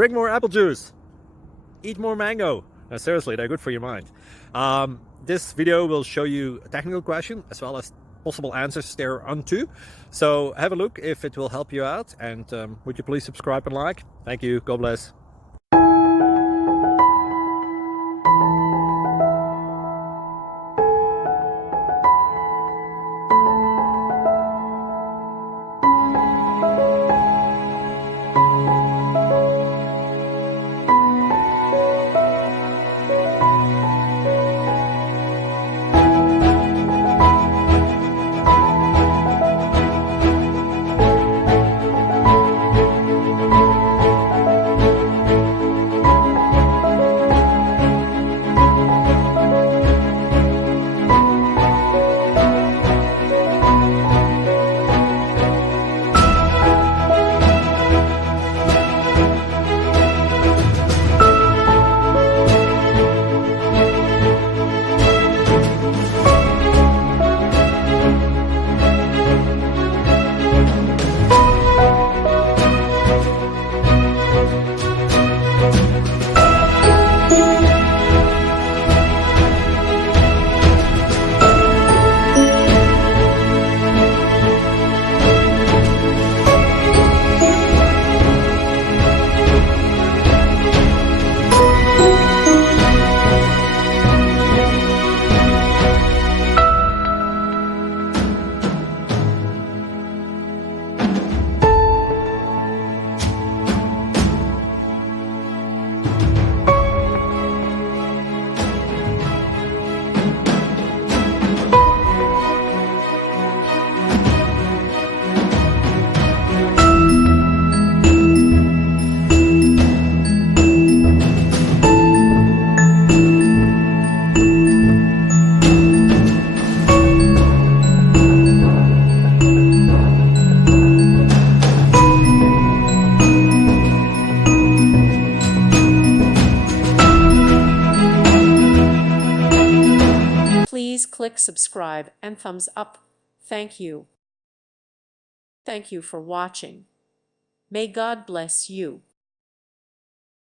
drink more apple juice, eat more mango. No, seriously, they're good for your mind. This video will show you a technical question as well as possible answers thereunto. So have a look if it will help you out, and would you please subscribe and like? Thank you. God bless. Please click subscribe and thumbs up. Thank you. Thank you for watching. May God bless you.